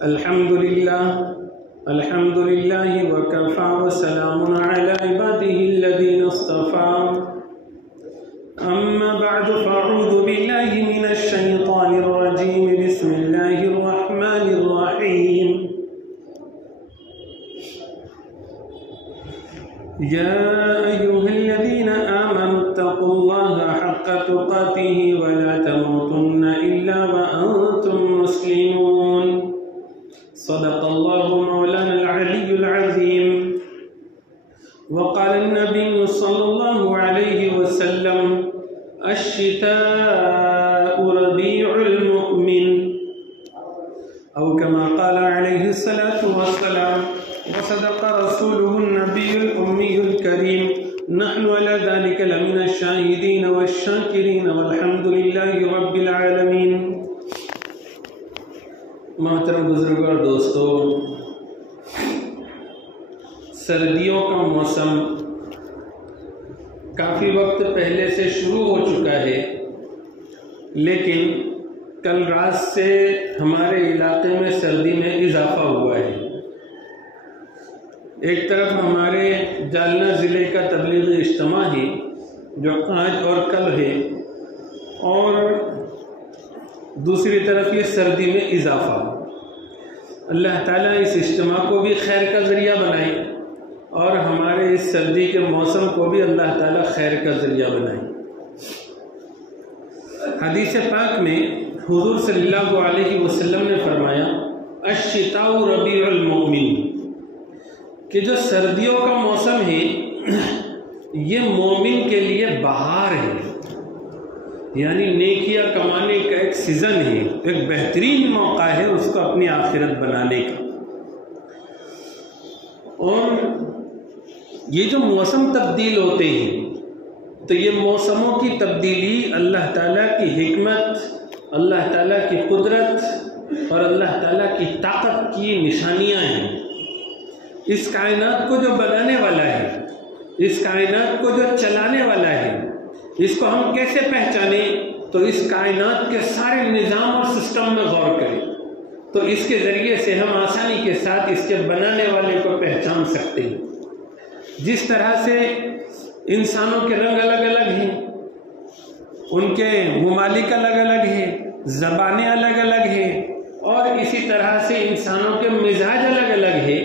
الحمد لله وكفى وسلام على عباده الذين اصطفى أما بعد فأعوذ بالله من الشيطان الرجيم بسم الله الرحمن الرحيم يا أيها الذين آمنوا اتقوا الله حق تقاته ولا تموتن إلا وأنتم مسلمون صدق الله مولانا العلي العظيم وقال النبي صلى الله عليه وسلم الشتاء ربيع المؤمن أو كما قال عليه الصلاة والسلام وصدق رسوله النبي الأمي الكريم نحن على ذلك لمن الشاهدين والشاكرين والحمد لله رب العالمين. محترم بزرگوں اور دوستو، سردیوں کا موسم کافی وقت پہلے سے شروع ہو چکا ہے، لیکن کل رات سے ہمارے علاقے میں سردی میں اضافہ ہوا ہے. ایک طرف ہمارے جالنہ ضلع کا تبلیغی اجتماع ہے جو آج اور کل ہے، اور دوسری طرف یہ سردی میں اضافہ. اللہ تعالیٰ اس اجتماع کو بھی خیر کا ذریعہ بنائے اور ہمارے اس سردی کے موسم کو بھی اللہ تعالیٰ خیر کا ذریعہ بنائے. حدیث پاک میں حضور صلی اللہ علیہ وسلم نے فرمایا الشتاء ربیع المؤمن، کہ جو سردیوں کا موسم ہے یہ مومن کے لیے بہار ہے، یعنی نیکیاں کمانے کا ایک سیزن ہے، ایک بہترین موقع ہے اس کو اپنی آخرت بنانے کا. اور یہ جو موسم تبدیل ہوتے ہیں تو یہ موسموں کی تبدیلی اللہ تعالیٰ کی حکمت، اللہ تعالیٰ کی قدرت اور اللہ تعالیٰ کی طاقت کی نشانیاں ہیں. اس کائنات کو جو بنانے والا ہے، اس کائنات کو جو چلانے والا ہے، اس کو ہم کیسے پہچانیں؟ تو اس کائنات کے سارے نظام اور سسٹم میں غور کریں تو اس کے ذریعے سے ہم آسانی کے ساتھ اس کے بنانے والے کو پہچان سکتے ہیں. جس طرح سے انسانوں کے رنگ الگ الگ ہیں، ان کے ممالک الگ الگ ہیں، زبانیں الگ الگ ہیں، اور اسی طرح سے انسانوں کے مزاج الگ الگ ہیں،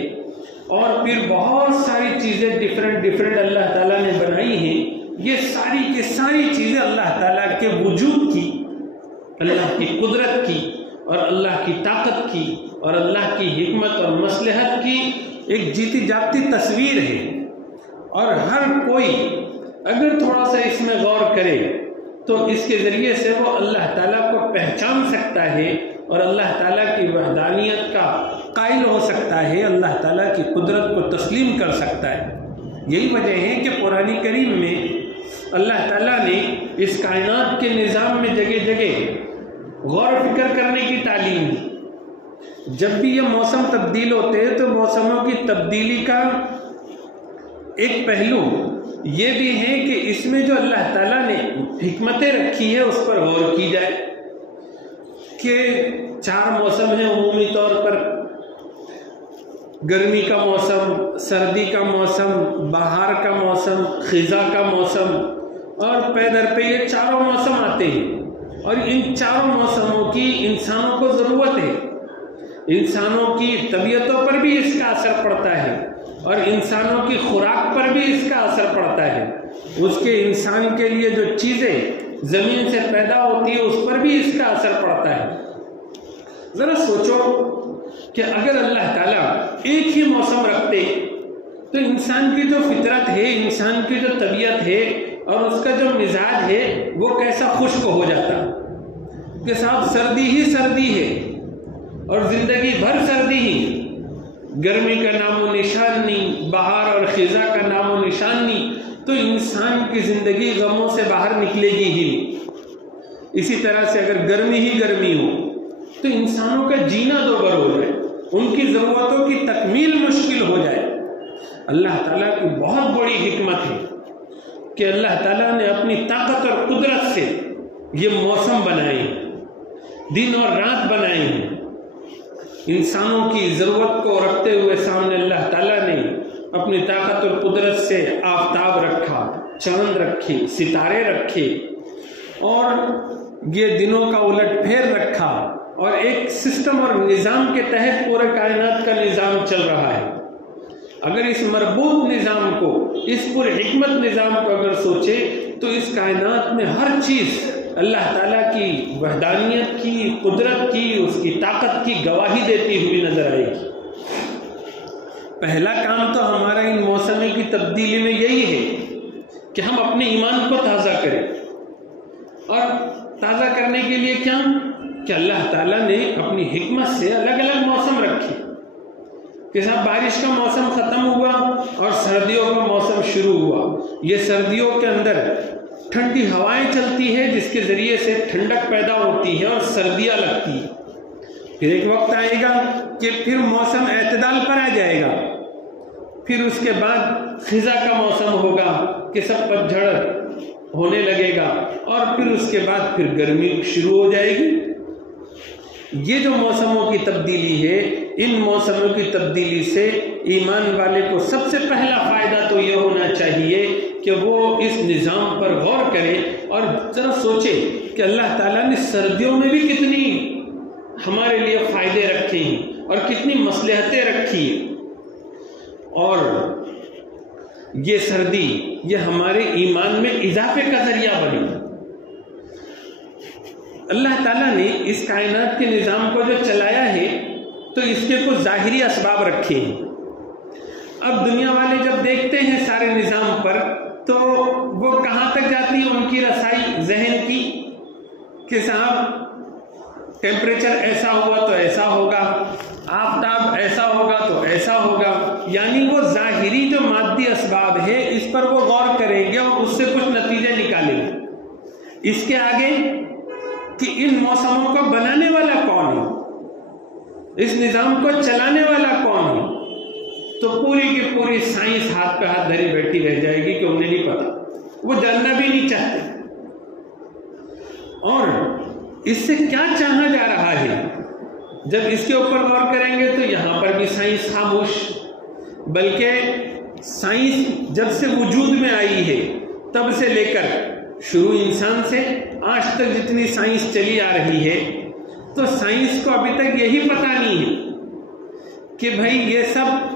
اور پھر بہت ساری چیزیں ڈیفرنٹ اللہ تعالیٰ نے بنائی ہیں. یہ ساری کی ساری چیزیں اللہ تعالیٰ کے وجود کی، اللہ کی قدرت کی اور اللہ کی طاقت کی اور اللہ کی حکمت اور مصلحت کی ایک جیتی جاگتی تصویر ہے. اور ہر کوئی اگر تھوڑا سا اس میں غور کرے تو اس کے ذریعے سے وہ اللہ تعالیٰ کو پہچان سکتا ہے اور اللہ تعالیٰ کی وحدانیت کا قائل ہو سکتا ہے، اللہ تعالیٰ کی قدرت کو تسلیم کر سکتا ہے. یہی وجہ ہے کہ قرآن کریم میں اللہ تعالیٰ نے اس کائنات کے نظام میں جگہ جگہ غور و فکر کرنے کی تعلیم دی. جب بھی یہ موسم تبدیل ہوتے ہیں تو موسموں کی تبدیلی کا ایک پہلو یہ بھی ہے کہ اس میں جو اللہ تعالیٰ نے حکمتیں رکھی ہے اس پر غور کی جائے. کہ 4 موسم ہیں عمومی طور پر، گرمی کا موسم، سردی کا موسم، بہار کا موسم، خزاں کا موسم، اور پے در پہ یہ 4 موسم آتے ہیں. اور ان 4 موسموں کی انسانوں کو ضرورت ہے، انسانوں کی طبیعتوں پر بھی اس کا اثر پڑتا ہے اور انسانوں کی خوراک پر بھی اس کا اثر پڑتا ہے. اس کے انسان کے لیے جو چیزیں زمین سے پیدا ہوتی ہے اس پر بھی اس کا اثر پڑتا ہے. ذرا سوچو کہ اگر اللہ تعالیٰ ایک ہی موسم رکھتے تو انسان کی جو فطرت ہے، انسان کی جو طبیعت ہے اور اس کا جو مزاج ہے وہ کیسا خشک ہو جاتا کہ صاحب سردی ہی سردی ہے اور زندگی بھر سردی ہی، گرمی کا نام و نشان نہیں، بہار اور خزاں کا نام و نشان نہیں، تو انسان کی زندگی غموں سے باہر نکلے گی ہی نہیں. اسی طرح سے اگر گرمی ہی گرمی ہو تو انسانوں کا جینا دوبر ہو جائے، ان کی ضرورتوں کی تکمیل مشکل ہو جائے. اللہ تعالیٰ کی بہت بڑی حکمت ہے کہ اللہ تعالیٰ نے اپنی طاقت اور قدرت سے یہ موسم بنائے، دن اور رات بنائے ہیں. انسانوں کی ضرورت کو رکھتے ہوئے سامنے اللہ تعالیٰ نے اپنی طاقت اور قدرت سے آفتاب رکھا، چاند رکھے، ستارے رکھے، اور یہ دنوں کا الٹ پھیر رکھا، اور ایک سسٹم اور نظام کے تحت پورے کائنات کا نظام چل رہا ہے۔ اگر اس مربوط نظام کو، اس پر حکمت نظام کو اگر سوچے تو اس کائنات میں ہر چیز اللہ تعالیٰ کی وحدانیت کی، قدرت کی، اس کی طاقت کی گواہی دیتی ہوئی نظر آئے گی۔ پہلا کام تو ہمارا ان موسم کی تبدیلی میں یہی ہے کہ ہم اپنے ایمان کو تازہ کریں، اور تازہ کرنے کے لیے کیا کہ اللہ تعالیٰ نے اپنی حکمت سے الگ الگ موسم رکھے کہ صاحب بارش کا موسم ختم ہوا اور سردیوں کا موسم شروع ہوا۔ یہ سردیوں کے اندر ٹھنڈی ہوائیں چلتی ہے جس کے ذریعے سے ٹھنڈک پیدا ہوتی ہے اور سردیاں لگتی ہیں۔ پھر ایک وقت آئے گا کہ پھر موسم اعتدال پر آ جائے گا، پھر اس کے بعد خزاں کا موسم ہوگا کہ سب پتجھڑ ہونے لگے گا، اور پھر اس کے بعد پھر گرمی شروع ہو جائے گی۔ یہ جو موسموں کی تبدیلی ہے، ان موسموں کی تبدیلی سے ایمان والے کو سب سے پہلا فائدہ تو یہ ہونا چاہیے کہ وہ اس نظام پر غور کرے اور ذرا سوچے کہ اللہ تعالیٰ نے سردیوں میں بھی کتنی ہمارے لیے فائدے رکھے ہیں اور کتنی مصلحتیں رکھی ہیں، اور یہ سردی یہ ہمارے ایمان میں اضافے کا ذریعہ بنی۔ اللہ تعالیٰ نے اس کائنات کے نظام کو جو چلایا ہے تو اس کے کچھ ظاہری اسباب رکھے ہیں۔ اب دنیا والے جب دیکھتے ہیں سارے نظام پر تو وہ کہاں تک جاتی ہے ان کی رسائی ذہن کی کہ صاحب ٹیمپریچر ایسا ہوا تو ایسا ہوگا، آفتاب ایسا ہوگا تو ایسا ہوگا، یعنی وہ ظاہری جو مادی اسباب ہے اس پر وہ غور کریں گے اور اس سے کچھ نتیجے نکالیں گے۔ اس کے آگے کہ ان موسموں کو بنانے والا کون ہے، اس نظام کو چلانے والا کون ہے، تو پوری کی پوری سائنس ہاتھ پہ ہاتھ دھری بیٹھی رہ جائے گی کہ انہیں نہیں پتا، وہ جاننا بھی نہیں چاہتے۔ اور اس سے کیا چاہا جا رہا ہے، جب اس کے اوپر غور کریں گے تو یہاں پر بھی سائنس خاموش، بلکہ سائنس جب سے وجود میں آئی ہے تب سے لے کر شروع انسان سے آج تک جتنی سائنس چلی آ رہی ہے، تو سائنس کو ابھی تک یہی پتہ نہیں ہے کہ بھائی یہ سب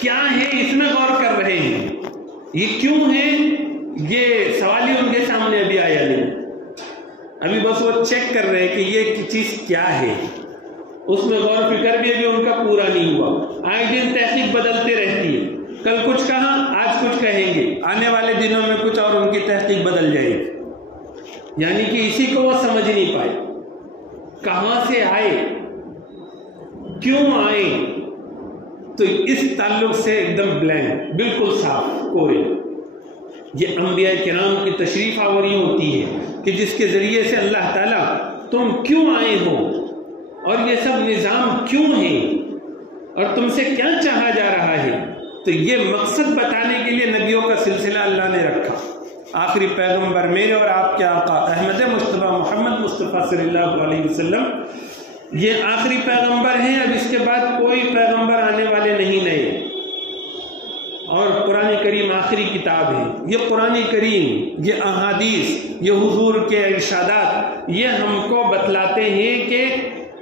کیا ہے، اس میں غور کر رہے ہیں، یہ کیوں ہے، یہ سوال ہی ان کے سامنے ابھی آیا نہیں۔ ابھی بس وہ چیک کر رہے ہیں کہ یہ چیز کیا ہے، اس میں غور فکر بھی ابھی ان کا پورا نہیں ہوا۔ آئے دن تحقیق بدلتے رہتی ہے، کل کچھ کہا آج کچھ کہیں گے، آنے والے دنوں میں کچھ اور ان کی تحقیق بدل جائے گی، یعنی کہ اسی کو وہ سمجھ نہیں پائے، کہاں سے آئے، کیوں آئے، تو اس تعلق سے ایک دم بلینک، بالکل صاف کورے۔ یہ انبیاء کرام کی تشریف آوری ہوتی ہے کہ جس کے ذریعے سے اللہ تعالیٰ تم کیوں آئے ہو اور یہ سب نظام کیوں ہے اور تم سے کیا چاہا جا رہا ہے، تو یہ مقصد بتانے کے لیے نبیوں کا سلسلہ اللہ نے رکھا۔ آخری پیغمبر میرے اور آپ کے آقا احمد مصطفیٰ محمد مصطفیٰ صلی اللہ علیہ وسلم یہ آخری پیغمبر ہیں، اب اس کے بعد کوئی پیغمبر آنے والے نہیں نئے، اور قرآن کریم آخری کتاب ہے۔ یہ قرآن کریم، یہ احادیث، یہ حضور کے ارشادات یہ ہم کو بتلاتے ہیں کہ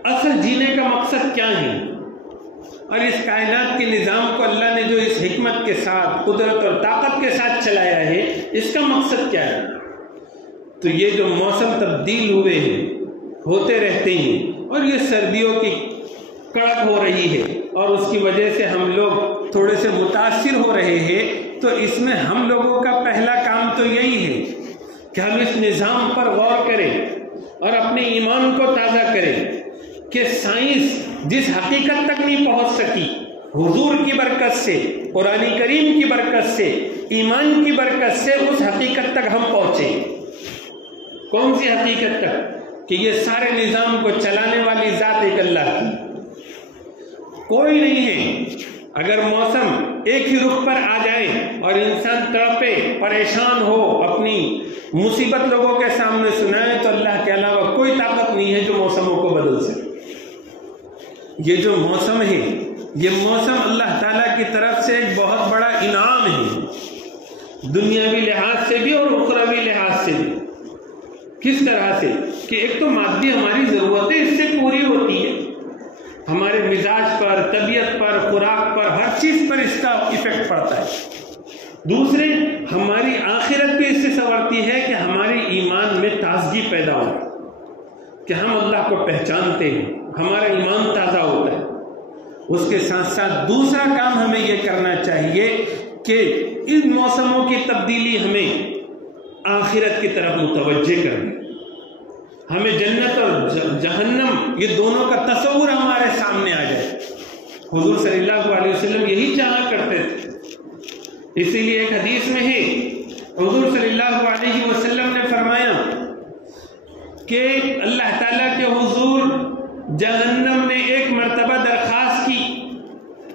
اصل جینے کا مقصد کیا ہے، اور اس کائنات کے نظام کو اللہ نے جو اس حکمت کے ساتھ، قدرت اور طاقت کے ساتھ چلایا ہے، اس کا مقصد کیا ہے۔ تو یہ جو موسم تبدیل ہوئے ہیں، ہوتے رہتے ہیں، اور یہ سردیوں کی کڑک ہو رہی ہے اور اس کی وجہ سے ہم لوگ تھوڑے سے متاثر ہو رہے ہیں، تو اس میں ہم لوگوں کا پہلا کام تو یہی ہے کہ ہم اس نظام پر غور کریں اور اپنے ایمان کو تازہ کریں کہ سائنس جس حقیقت تک نہیں پہنچ سکی، حضور کی برکت سے، قرآن کریم کی برکت سے، ایمان کی برکت سے اس حقیقت تک ہم پہنچے۔ کون سی حقیقت تک؟ کہ یہ سارے نظام کو چلانے والی ذات ایک اللہ کی، کوئی نہیں ہے۔ اگر موسم ایک ہی رخ پر آ جائے اور انسان تڑپے، پریشان ہو، اپنی مصیبت لوگوں کے سامنے سنائے، تو اللہ کے علاوہ کوئی طاقت نہیں ہے جو موسموں کو بدل سکے۔ یہ جو موسم ہے یہ موسم اللہ تعالیٰ کی طرف سے ایک بہت بڑا انعام ہے، دنیاوی لحاظ سے بھی اور اخروی لحاظ سے بھی۔ کس طرح سے کہ ایک تو مادی ہماری ضرورتیں اس سے پوری ہوتی ہے، ہمارے مزاج پر، طبیعت پر، خوراک پر، ہر چیز پر اس کا ایفیکٹ پڑتا ہے۔ دوسرے، ہماری آخرت بھی اس سے سنورتی ہے کہ ہمارے ایمان میں تازگی پیدا ہو، کہ ہم اللہ کو پہچانتے ہیں، ہمارا ایمان تازہ ہوتا ہے۔ اس کے ساتھ ساتھ دوسرا کام ہمیں یہ کرنا چاہیے کہ ان موسموں کی تبدیلی ہمیں آخرت کی طرف متوجہ کرے، ہمیں جنت اور جہنم یہ دونوں کا تصور ہمارے سامنے آ جائے۔ حضور صلی اللہ علیہ وسلم یہی چاہا کرتے تھے، اسی لیے ایک حدیث میں ہے حضور صلی اللہ علیہ وسلم نے فرمایا کہ اللہ تعالیٰ کے حضور جہنم نے ایک مرتبہ درخواست کی۔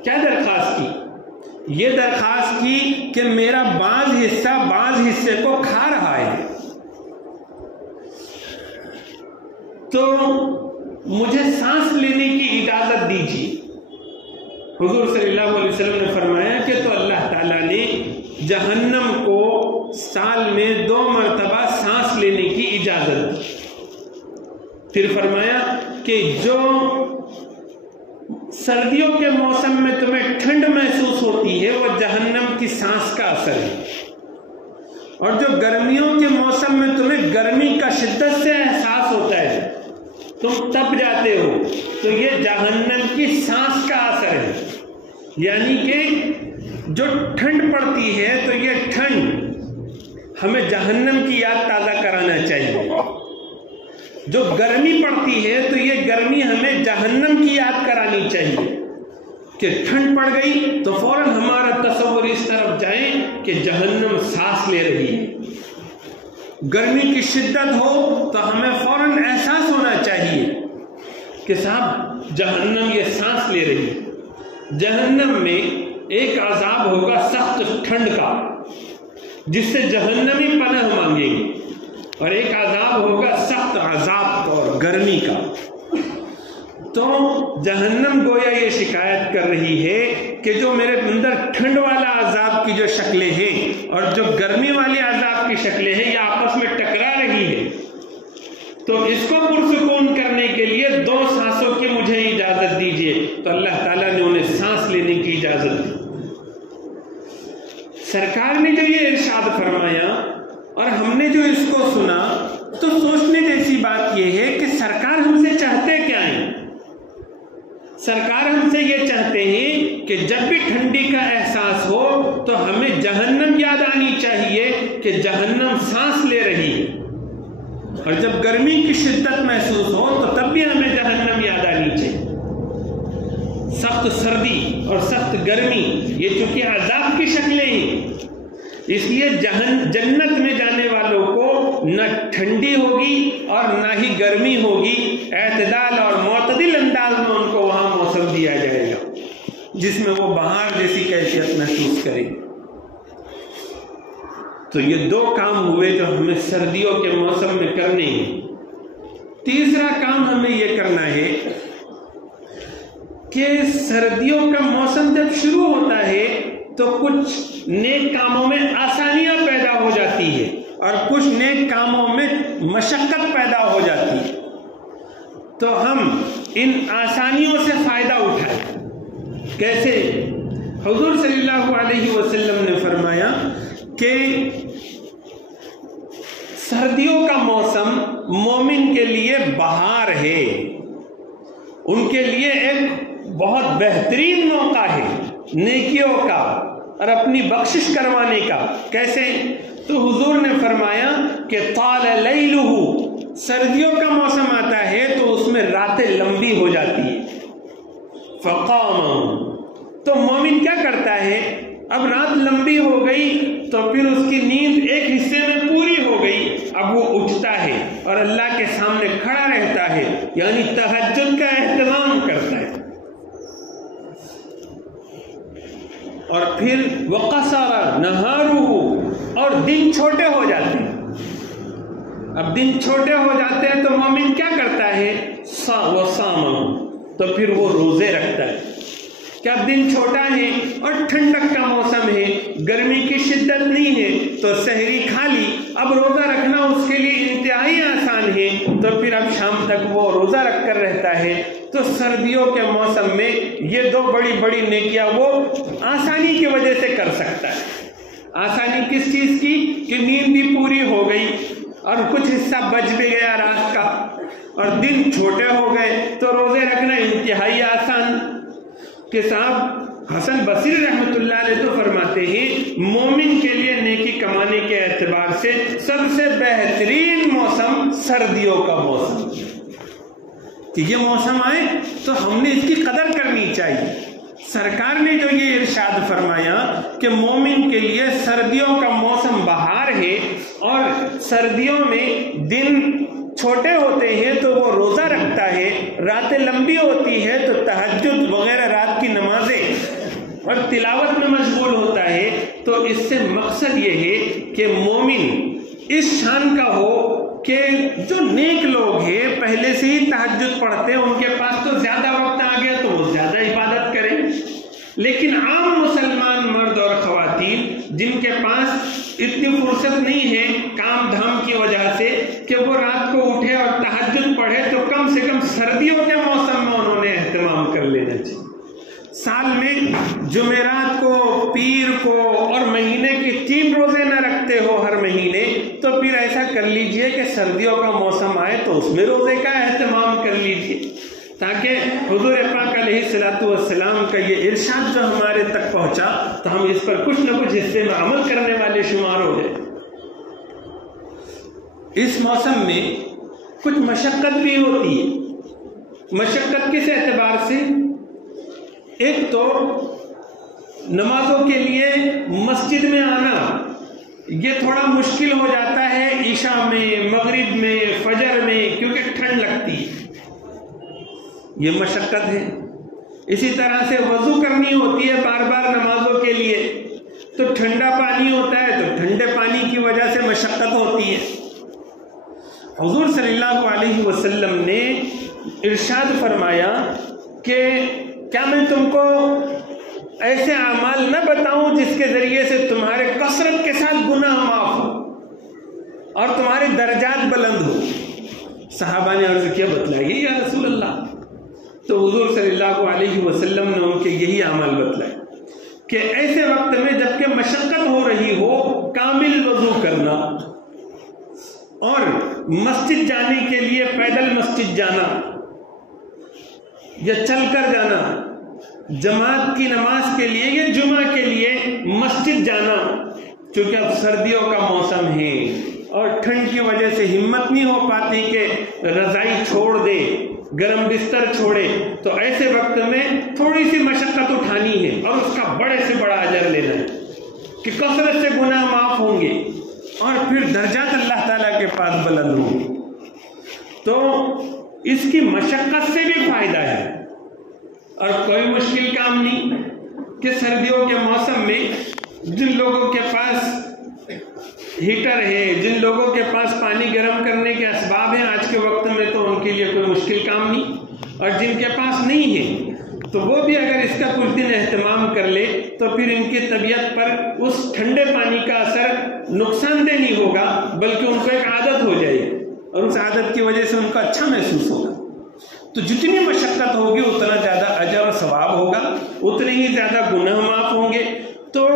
کیا درخواست کی؟ یہ درخواست کی کہ میرا بعض حصہ بعض حصے کو کھا رہا ہے، تو مجھے سانس لینے کی اجازت دیجیے۔ حضور صلی اللہ علیہ وسلم نے فرمایا کہ تو اللہ تعالیٰ نے جہنم کو سال میں 2 مرتبہ سانس لینے کی اجازت دی۔ پھر فرمایا کہ جو سردیوں کے موسم میں تمہیں ٹھنڈ محسوس ہوتی ہے وہ جہنم کی سانس کا اثر ہے، اور جو گرمیوں کے موسم میں تمہیں گرمی کا شدت سے احساس ہوتا ہے، تم تپ جاتے ہو، تو یہ جہنم کی سانس کا اثر ہے۔ یعنی کہ جو ٹھنڈ پڑتی ہے تو یہ ٹھنڈ ہمیں جہنم کی یاد تازہ کرانا چاہیے، جو گرمی پڑتی ہے تو یہ گرمی ہمیں جہنم کی یاد کرانی چاہیے کہ ٹھنڈ پڑ گئی تو فوراً ہمارا تصور اس طرف جائے کہ جہنم سانس لے رہی ہے۔ گرمی کی شدت ہو تو ہمیں فوراً احساس ہونا چاہیے کہ صاحب جہنم یہ سانس لے رہی ہے۔ جہنم میں ایک عذاب ہوگا سخت ٹھنڈ کا، جس سے جہنمی پناہ مانگیں گے، اور ایک عذاب ہوگا سخت عذاب اور گرمی کا۔ تو جہنم گویا یہ شکایت کر رہی ہے کہ جو میرے اندر ٹھنڈ والا عذاب کی جو شکلیں ہیں اور جو گرمی والی عذاب کی شکلیں ہیں یہ آپس میں ٹکرا رہی ہے، تو اس کو پرسکون کرنے کے لیے 2 سانسوں کی مجھے اجازت دیجیے۔ تو اللہ تعالیٰ نے انہیں سانس لینے کی اجازت دی۔ سرکار نے جو یہ ارشاد فرمایا اور ہم نے جو اس کو سنا تو سوچنے جیسی بات یہ ہے کہ سرکار ہم سے چاہتے کیا ہیں؟ سرکار ہم سے یہ چاہتے ہیں کہ جب بھی ٹھنڈی کا احساس ہو تو ہمیں جہنم یاد آنی چاہیے کہ جہنم سانس لے رہی ہے، اور جب گرمی کی شدت محسوس ہو تو تب بھی ہمیں جہنم یاد آنی چاہیے۔ سخت سردی اور سخت گرمی یہ چونکہ عذاب کی شکلیں ہیں، اس لیے جنت میں جانے والوں کو نہ ٹھنڈی ہوگی اور نہ ہی گرمی ہوگی، اعتدال اور معتدل انداز میں ان کو وہاں موسم دیا جائے گا جس میں وہ بہار جیسی کیفیت محسوس کریں گے۔ تو یہ 2 کام ہوئے جو ہمیں سردیوں کے موسم میں کرنے ہیں۔ تیسرا کام ہمیں یہ کرنا ہے کہ سردیوں کا موسم جب شروع ہوتا ہے تو کچھ نیک کاموں میں آسانیاں پیدا ہو جاتی ہے اور کچھ نیک کاموں میں مشقت پیدا ہو جاتی ہے، تو ہم ان آسانیوں سے فائدہ اٹھائیں۔ کیسے؟ حضور صلی اللہ علیہ وسلم نے فرمایا کہ سردیوں کا موسم مومن کے لیے بہار ہے، ان کے لیے ایک بہت بہترین موقع ہے نیکیوں کا اور اپنی بخشش کروانے کا۔ کیسے؟ تو حضور نے فرمایا کہ طال لیلہ، سردیوں کا موسم آتا ہے تو اس میں راتیں لمبی ہو جاتی ہیں۔ فقام، تو مومن کیا کرتا ہے؟ اب رات لمبی ہو گئی تو پھر اس کی نیند ایک حصے میں پوری ہو گئی، اب وہ اٹھتا ہے اور اللہ کے سامنے کھڑا رہتا ہے، یعنی تہجد کا اہتمام کرتا ہے۔ اور پھر وقصر نہارہ، اور دن چھوٹے ہو جاتے ہیں۔ اب دن چھوٹے ہو جاتے ہیں تو مومن کیا کرتا ہے؟ وصام، تو تو پھر وہ روزے رکھتا ہے کہ اب دن چھوٹا ہے اور ٹھنڈک کا موسم ہے، گرمی کی شدت نہیں ہے تو سحری کھا لی، اب روزہ رکھنا اس کے لیے انتہائی آسان ہے، تو پھر اب شام تک وہ روزہ رکھ کر رہتا ہے۔ تو سردیوں کے موسم میں یہ دو بڑی بڑی نیکیاں وہ آسانی کی وجہ سے کر سکتا ہے۔ آسانی کس چیز کی؟ کہ نیند بھی پوری ہو گئی اور کچھ حصہ بچ بھی گیا رات کا، اور دن چھوٹے ہو گئے تو روزے رکھنا انتہائی آسان۔ کہ صاحب حسن بصری رحمۃ اللہ علیہ تو فرماتے ہیں مومن کے لیے نیکی کمانے کے اعتبار سے سب سے بہترین موسم سردیوں کا موسم، کہ یہ موسم آئے تو ہم نے اس کی قدر کرنی چاہیے۔ سرکار نے جو یہ ارشاد فرمایا کہ مومن کے لیے سردیوں کا موسم بہار ہے، اور سردیوں میں دن چھوٹے ہوتے ہیں تو وہ روزہ رکھتا ہے، راتیں لمبی ہوتی ہے تو تہجد وغیرہ رات کی نمازیں اور تلاوت میں مشغول ہوتا ہے، تو اس سے مقصد یہ ہے کہ مومن اس شان کا ہو کہ جو نیک لوگ ہیں پہلے سے ہی تہجد پڑھتے ہیں، ان کے پاس تو زیادہ وقت آ گیا تو وہ زیادہ عبادت کریں، لیکن عام مسلمان مرد اور خواتین جن کے پاس اتنی فرصت نہیں ہے کام دھام کی وجہ سے کہ وہ رات کو اٹھے اور تہجد پڑھے، تو کم سے کم سردیوں کے موسم میں انہوں نے اہتمام کر لینا چاہیے۔ سال میں جمعرات کو، پیر کو اور مہینے کے 3 روزے نہ رکھتے ہو ہر مہینے، تو پھر ایسا کر لیجئے کہ سردیوں کا موسم آئے تو اس میں روزے کا اہتمام کر لیجئے، تاکہ حضور پاک علیہ الصلوۃ والسلام کا یہ ارشاد جو ہمارے تک پہنچا تو ہم اس پر کچھ نہ کچھ حصے میں عمل کرنے والے شمار ہو جائیں۔ اس موسم میں کچھ مشقت بھی ہوتی ہے۔ مشقت کس اعتبار سے؟ ایک تو نمازوں کے لیے مسجد میں آنا یہ تھوڑا مشکل ہو جاتا ہے، عشاء میں، مغرب میں، فجر میں، کیونکہ ٹھنڈ لگتی ہے، یہ مشقت ہے۔ اسی طرح سے وضو کرنی ہوتی ہے بار بار نمازوں کے لیے، تو ٹھنڈا پانی ہوتا ہے تو ٹھنڈے پانی کی وجہ سے مشقت ہوتی ہے۔ حضور صلی اللہ علیہ وسلم نے ارشاد فرمایا کہ کیا میں تم کو ایسے اعمال نہ بتاؤں جس کے ذریعے سے تمہارے کثرت کے ساتھ گناہ معاف ہو اور تمہارے درجات بلند ہو؟ صحابہ نے عرض کیا بتلائیے یا رسول اللہ؟ تو حضور صلی اللہ علیہ وسلم نے ان کے یہی عمل بتلائے کہ ایسے وقت میں جب کہ مشقت ہو رہی ہو کامل وضو کرنا، اور مسجد جانے کے لیے پیدل مسجد جانا یا چل کر جانا، جماعت کی نماز کے لیے یا جمعہ کے لیے مسجد جانا، چونکہ اب سردیوں کا موسم ہے اور ٹھنڈ کی وجہ سے ہمت نہیں ہو پاتی کہ رضائی چھوڑ دے، گرم بستر چھوڑے، تو ایسے وقت میں تھوڑی سی مشقت اٹھانی ہے اور اس کا بڑے سے بڑا اجر لینا ہے کہ کثرت سے گناہ معاف ہوں گے اور پھر درجات اللہ تعالیٰ کے پاس بلند ہوں گے۔ تو اس کی مشقت سے بھی فائدہ ہے اور کوئی مشکل کام نہیں کہ سردیوں کے موسم میں جن لوگوں کے پاس ہیٹر ہے، جن لوگوں کے پاس پانی گرم کرنے کے اسباب ہیں آج کے وقت میں، تو ان کے لیے کوئی مشکل کام نہیں، اور جن کے پاس نہیں ہے تو وہ بھی اگر اس کا کچھ دن اہتمام کر لے تو پھر ان کی طبیعت پر اس ٹھنڈے پانی کا اثر نقصان دہ نہیں ہوگا، بلکہ ان کو ایک عادت ہو جائے گی اور اس عادت کی وجہ سے ان کو اچھا محسوس ہوگا۔ تو جتنی مشقت ہوگی اتنا زیادہ اجر و ثواب ہوگا، اتنے ہی زیادہ گناہ معاف ہوں گے۔ تو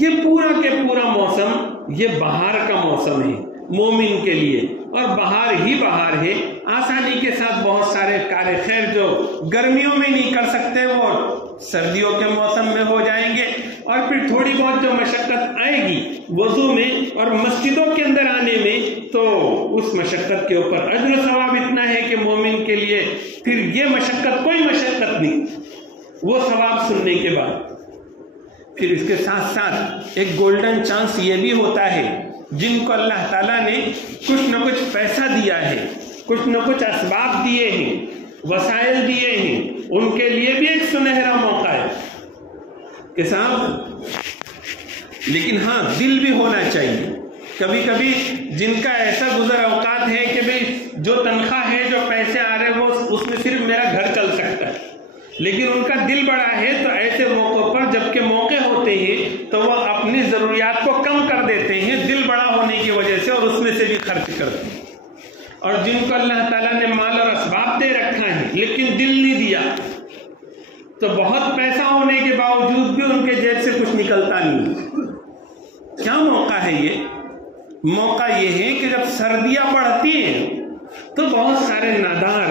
یہ پورا کے پورا موسم یہ بہار کا موسم ہے مومن کے لیے، اور بہار ہی بہار ہے۔ آسانی کے ساتھ بہت سارے کار خیر جو گرمیوں میں نہیں کر سکتے وہ سردیوں کے موسم میں ہو جائیں گے، اور پھر تھوڑی بہت جو مشقت آئے گی وضو میں اور مسجدوں کے اندر آنے میں، تو اس مشقت کے اوپر اجر و ثواب اتنا ہے کہ مومن کے لیے پھر یہ مشقت کوئی مشقت نہیں، وہ ثواب سننے کے بعد۔ پھر اس کے ساتھ ساتھ ایک گولڈن چانس یہ بھی ہوتا ہے، جن کو اللہ تعالیٰ نے کچھ نہ کچھ پیسہ دیا ہے، کچھ نہ کچھ اسباب دیے ہیں، وسائل دیے ہیں، ان کے لیے بھی ایک سنہرا موقع ہے کہ صاحب، لیکن ہاں دل بھی ہونا چاہیے کبھی کبھی جن کا ایسا گزر اوقات ہے کہ بھئی جو تنخواہ ہے، جو پیسے آ رہے ہیں، وہ اس میں صرف میرا گھر چل سکتا ہے، لیکن ان کا دل بڑا ہے، تو ایسے موقعوں پر جب کہ موقع ہوتے ہیں تو وہ اپنی ضروریات کو کم کر دیتے ہیں دل بڑا ہونے کی وجہ سے، اور اس میں سے بھی خرچ کرتے ہیں۔ اور جن کو اللہ تعالیٰ نے مال اور اسباب دے رکھا ہے لیکن دل نہیں دیا، تو بہت پیسہ ہونے کے باوجود بھی ان کے جیب سے کچھ نکلتا نہیں۔ کیا موقع ہے یہ؟ موقع یہ ہے کہ جب سردیاں بڑھتی ہیں تو بہت سارے نادار،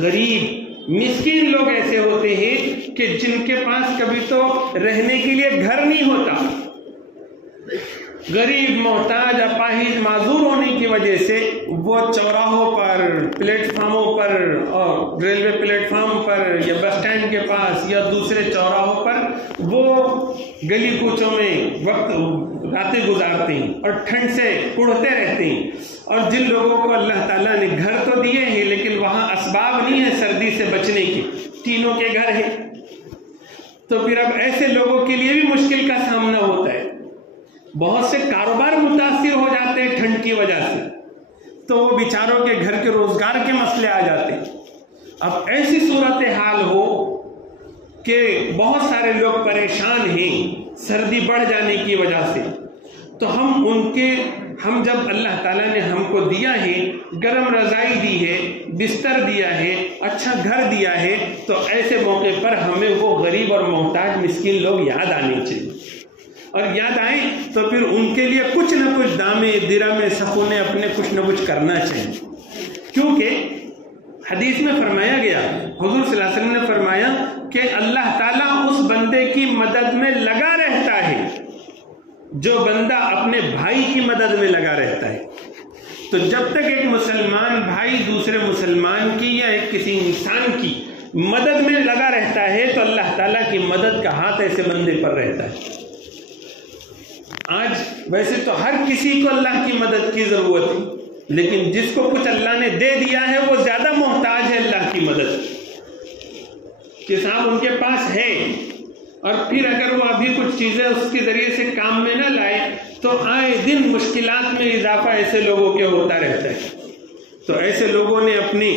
غریب، مسکین لوگ ایسے ہوتے ہیں کہ جن کے پاس کبھی تو رہنے کے لیے گھر نہیں ہوتا، غریب، محتاج، اپاہج، معذور ہونے کی وجہ سے وہ چوراہوں پر، پلیٹ فارموں پر، اور ریلوے پلیٹ فارم پر یا بس اسٹینڈ کے پاس یا دوسرے چوراہوں پر وہ گلی کوچوں میں وقت راتیں گزارتے ہیں اور ٹھنڈ سے کڑھتے رہتے ہیں۔ اور جن لوگوں کو اللہ تعالیٰ نے گھر تو دیے ہیں لیکن وہاں اسباب نہیں ہے سردی سے بچنے کے، ٹینوں کے گھر ہیں، تو پھر اب ایسے لوگوں کے لیے بھی مشکل کا سامنا ہوتا ہے۔ بہت سے کاروبار متاثر ہو جاتے ہیں ٹھنڈ کی وجہ سے، تو وہ بیچاروں کے گھر کے روزگار کے مسئلے آ جاتے ہیں۔ اب ایسی صورتحال ہو کہ بہت سارے لوگ پریشان ہیں سردی بڑھ جانے کی وجہ سے، تو ہم جب اللہ تعالیٰ نے ہم کو دیا ہے، گرم رضائی دی ہے، بستر دیا ہے، اچھا گھر دیا ہے، تو ایسے موقع پر ہمیں وہ غریب اور محتاج مسکین لوگ یاد آنے چاہیے، اور یاد آئیں تو پھر ان کے لیے کچھ نہ کچھ دامے، درہمے، سخونے اپنے کچھ نہ کچھ کرنا چاہیے۔ کیونکہ حدیث میں فرمایا گیا، حضور صلی اللہ علیہ وسلم نے فرمایا کہ اللہ تعالیٰ اس بندے کی مدد میں لگا رہتا ہے جو بندہ اپنے بھائی کی مدد میں لگا رہتا ہے۔ تو جب تک ایک مسلمان بھائی دوسرے مسلمان کی یا ایک کسی انسان کی مدد میں لگا رہتا ہے تو اللہ تعالیٰ کی مدد کا ہاتھ ایسے بندے پر رہتا ہے۔ آج ویسے تو ہر کسی کو اللہ کی مدد کی ضرورت ہے، لیکن جس کو کچھ اللہ نے دے دیا ہے وہ زیادہ محتاج ہے اللہ کی مدد، کہ صاحب ان کے پاس ہے، اور پھر اگر وہ ابھی کچھ چیزیں اس کے ذریعے سے کام میں نہ لائے تو آئے دن مشکلات میں اضافہ ایسے لوگوں کے ہوتا رہتا ہے۔ تو ایسے لوگوں نے اپنی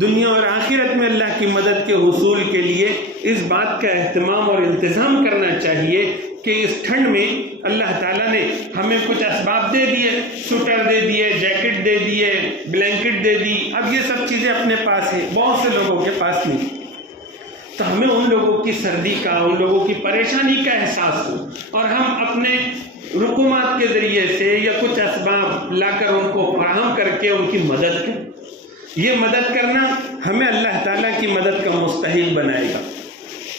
دنیا اور آخرت میں اللہ کی مدد کے حصول کے لیے اس بات کا اہتمام اور انتظام کرنا چاہیے کہ اس ٹھنڈ میں اللہ تعالیٰ نے ہمیں کچھ اسباب دے دیے، سوٹر دے دیے، جیکٹ دے دیے، بلینکٹ دے دی، اب یہ سب چیزیں اپنے پاس ہیں، بہت سے لوگوں کے پاس نہیں، تو ہمیں ان لوگوں کی سردی کا، ان لوگوں کی پریشانی کا احساس ہو، اور ہم اپنے رقومات کے ذریعے سے یا کچھ اسباب لا کر ان کو فراہم کر کے ان کی مدد کریں۔ یہ مدد کرنا ہمیں اللہ تعالیٰ کی مدد کا مستحق بنائے گا۔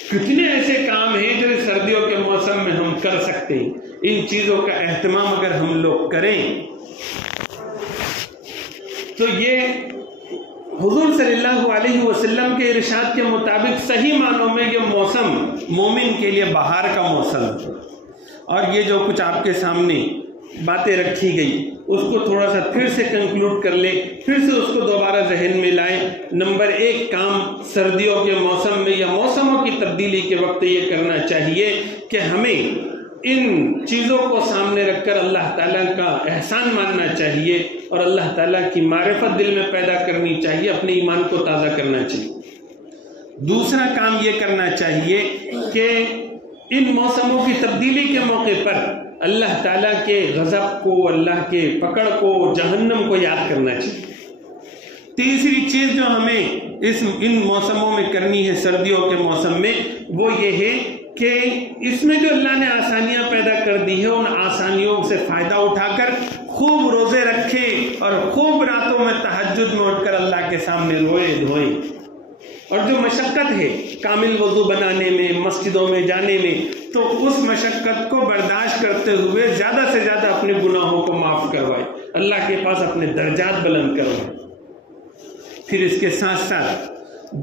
کتنے ایسے کام ہیں جو سردیوں کے موسم میں ہم کر سکتے ہیں، ان چیزوں کا اہتمام اگر ہم لوگ کریں تو یہ حضور صلی اللہ علیہ وسلم کے ارشاد کے مطابق صحیح معنوں میں یہ موسم مومن کے لیے بہار کا موسم ہے۔ اور یہ جو کچھ آپ کے سامنے باتیں رکھی گئی اس کو تھوڑا سا پھر سے کنکلوڈ کر لیں، پھر سے اس کو دوبارہ ذہن میں لائیں۔ نمبر 1 کام سردیوں کے موسم میں یا موسموں کی تبدیلی کے وقت یہ کرنا چاہیے کہ ہمیں ان چیزوں کو سامنے رکھ کر اللہ تعالیٰ کا احسان ماننا چاہیے اور اللہ تعالیٰ کی معرفت دل میں پیدا کرنی چاہیے، اپنے ایمان کو تازہ کرنا چاہیے۔ دوسرا کام یہ کرنا چاہیے کہ ان موسموں کی تبدیلی کے موقع پر اللہ تعالیٰ کے غضب کو، اللہ کے پکڑ کو، جہنم کو یاد کرنا چاہیے۔ تیسری چیز جو ہمیں ان موسموں میں کرنی ہے، سردیوں کے موسم میں، وہ یہ ہے کہ اس میں جو اللہ نے آسانیاں پیدا کر دی ہے ان آسانیوں سے فائدہ اٹھا کر خوب روزے رکھے اور خوب راتوں میں تہجد میں اٹھ کر اللہ کے سامنے روئے دھوئیں۔ اور جو مشقت ہے کامل وضو بنانے میں، مسجدوں میں جانے میں، تو اس مشقت کو برداشت کرتے ہوئے زیادہ سے زیادہ اپنے گناہوں کو معاف کروائے، اللہ کے پاس اپنے درجات بلند کروائے۔ پھر اس کے ساتھ ساتھ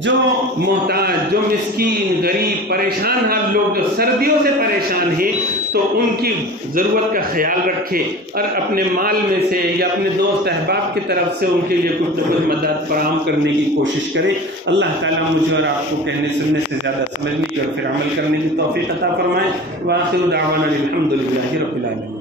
جو محتاج، جو مسکین، غریب، پریشان حال لوگ جو سردیوں سے پریشان ہیں تو ان کی ضرورت کا خیال رکھے اور اپنے مال میں سے یا اپنے دوست احباب کی طرف سے ان کے لیے کچھ نہ کچھ مدد فراہم کرنے کی کوشش کرے۔ اللہ تعالیٰ مجھے اور آپ کو کہنے سننے سے زیادہ سمجھنے کی اور پھر عمل کرنے کی توفیق عطا فرمائے۔ وآخر دعوانا الحمد للہ رب العالمین۔